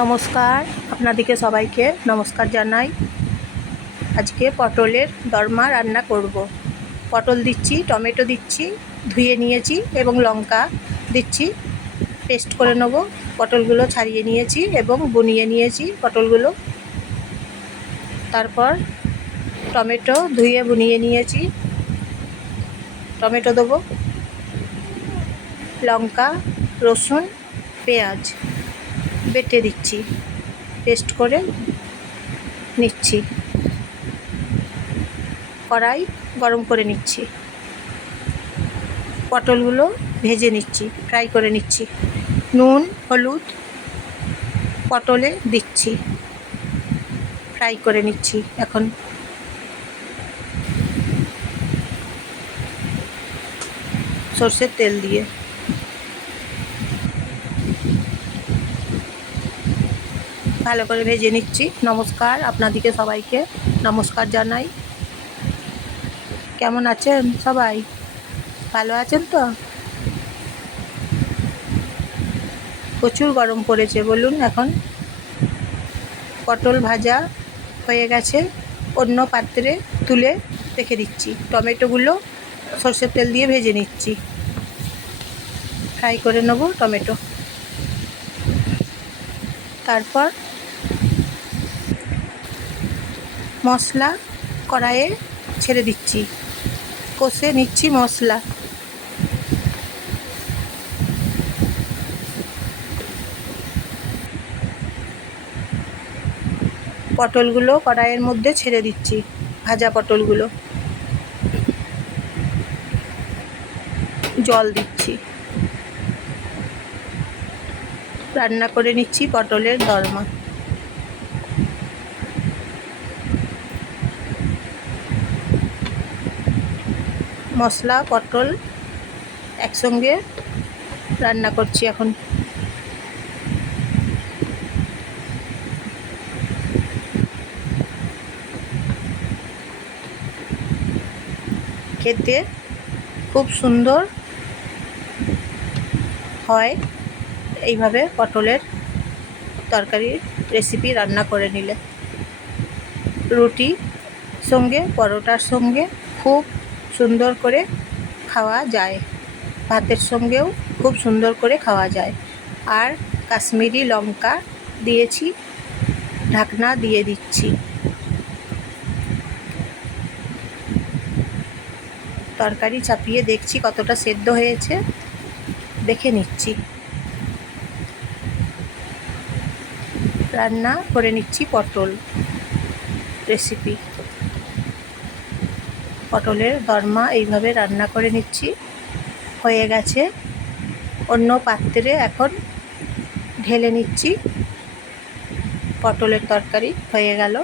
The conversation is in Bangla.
নমস্কার, আপনাদেরকে সবাইকে নমস্কার জানাই। আজকে পটলের দরমা রান্না করব। পটল দিচ্ছি, টমেটো দিচ্ছি, ধুয়ে নিয়েছি এবং লঙ্কা দিচ্ছি। পেস্ট করে নেব। পটলগুলো ছাড়িয়ে নিয়েছি এবং বুনিয়ে নিয়েছি পটলগুলো। তারপর টমেটো ধুয়ে বুনিয়ে নিয়েছি। টমেটো দেবো, লঙ্কা, রসুন, পেঁয়াজ। বেটে দিচ্ছি। পেস্ট করে নিচ্ছি। কড়াই গরম করে নিচ্ছি। পটলগুলো ভেজে নিচ্ছি ফ্রাই করে নিচ্ছি। নুন, হলুদ পটলে দিচ্ছি। ফ্রাই করে নিচ্ছি এখন। সর্ষের তেল দিয়ে। ভালো করে ভেজে নিচ্ছি। নমস্কার, আপনাদেরকে সবাইকে নমস্কার জানাই। কেমন আছেন সবাই? ভালো আছেন তো? প্রচুর গরম পড়েছে, বলুন এখন। পটল ভাজা হয়ে গেছে। অন্য পাত্রে তুলে রেখে দিচ্ছি। টমেটোগুলো সর্ষের তেল দিয়ে ভেজে নিচ্ছি। ফ্রাই করে নেব টমেটো। তারপর মশলা কড়াইয়ে ছেড়ে দিচ্ছি। কষে নিচ্ছি মশলা। পটলগুলো কড়াইয়ের মধ্যে ছেড়ে দিচ্ছি, ভাজা পটলগুলো। জল দিচ্ছি। রান্না করে নিচ্ছি পটলের দরমা। মশলা, পটল একসঙ্গে রান্না করছি এখন। খেতে খুব সুন্দর হয়। এইভাবে পটলের তরকারির রেসিপি রান্না করে নিলে। রুটি সঙ্গে, পরোটার সঙ্গে খুব সুন্দর করে খাওয়া যায়। ভাতের সঙ্গেও খুব সুন্দর করে খাওয়া যায়। আর কাশ্মীরি লঙ্কা দিয়েছি, ঢাকনা দিয়ে দিচ্ছি। তরকারি চাপিয়ে দেখছি কতটা সেদ্ধ হয়েছে। দেখে নিচ্ছি। রান্না করে নিচ্ছি পটল রেসিপি। পটলের দরমা এইভাবে রান্না করে নিচ্ছি। হয়ে গেছে। অন্য পাত্রে এখন ঢেলে নিচ্ছি। পটলের তরকারি হয়ে গেল।